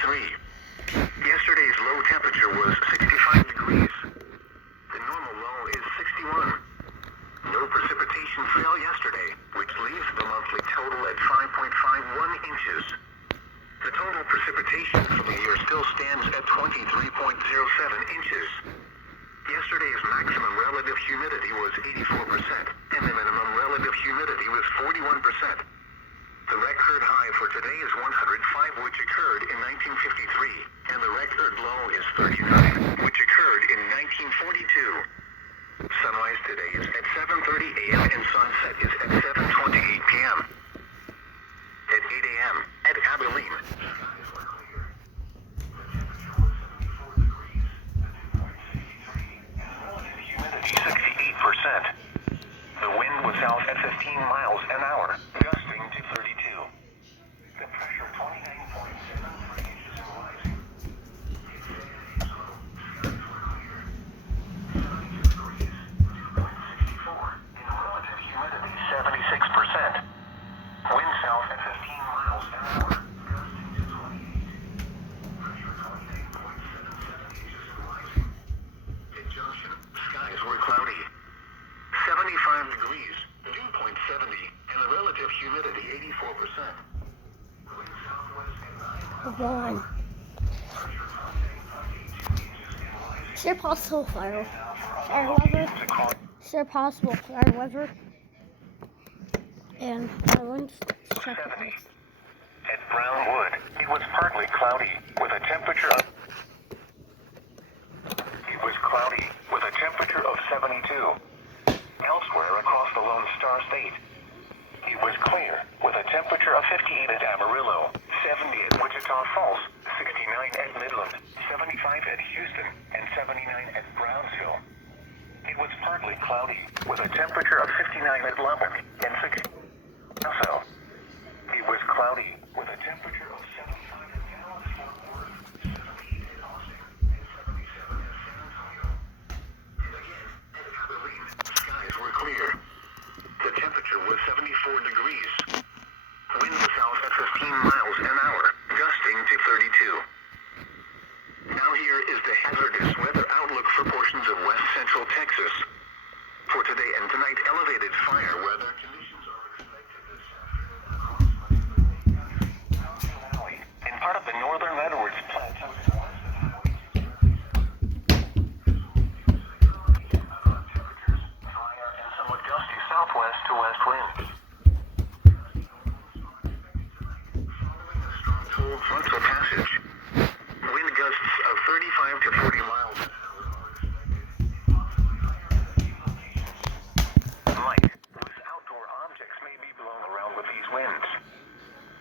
Yesterday's low temperature was 65 degrees. The normal low is 61. No precipitation fell yesterday, which leaves the monthly total at 5.51 inches. The total precipitation for the year still stands at 23.07 inches. Yesterday's maximum relative humidity was 84%, and the minimum relative humidity was 41%. The record high for today is 105, which occurred in 1953, and the record low is 39, which occurred in 1942. Sunrise today is at 7:30 a.m. and sunset is at 7:28 p.m. At 8 a.m. at Abilene. 68%. The wind was south at 15 miles an hour, gusting to 32. The pressure 29.73 inches and rising. 76%. Wind south at 15 miles an hour, gusting to 28. Pressure 28.77 inches and rising. In Junction, skies were cloudy. 75 degrees, dew point 70, and the relative humidity 84%. Wind southwest at 9 miles. One. Is there possible fire weather? Is there possible fire weather? And let's check 70. it. At Brownwood, it was partly cloudy with a temperature of 72. Elsewhere across the Lone Star State, it was clear with a temperature of 58 at Amarillo, 70 at Wichita Falls, 69 at Midland, 75 at Houston, and 79 at Brownsville. It was partly cloudy with a temperature of 59 at Lubbock and 60 also. It was cloudy with a temperature of 75 at Dallas, Fort Worth, 78 at Austin, and 77 at San Antonio. And again, at Abilene, skies were clear. The temperature was 74 degrees. Wind was south at 15 miles an hour, gusting to 32. Now here is the hazardous weather outlook for portions of west central Texas. For today and tonight, elevated fire weather conditions are expected this afternoon across much of the Lake Country, Mountain Valley, and part of the northern Edwards Plateau. Southwest to west winds. Following a strong cold frontal passage, wind gusts of 35 to 40 miles an hour are expected in possibly higher energy locations. Light, loose outdoor objects may be blown around with these winds.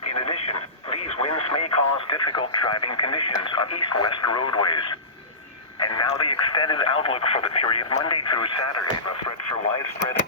In addition, these winds may cause difficult driving conditions on east-west roadways. And now the extended outlook for the period Monday through Saturday, the threat for widespread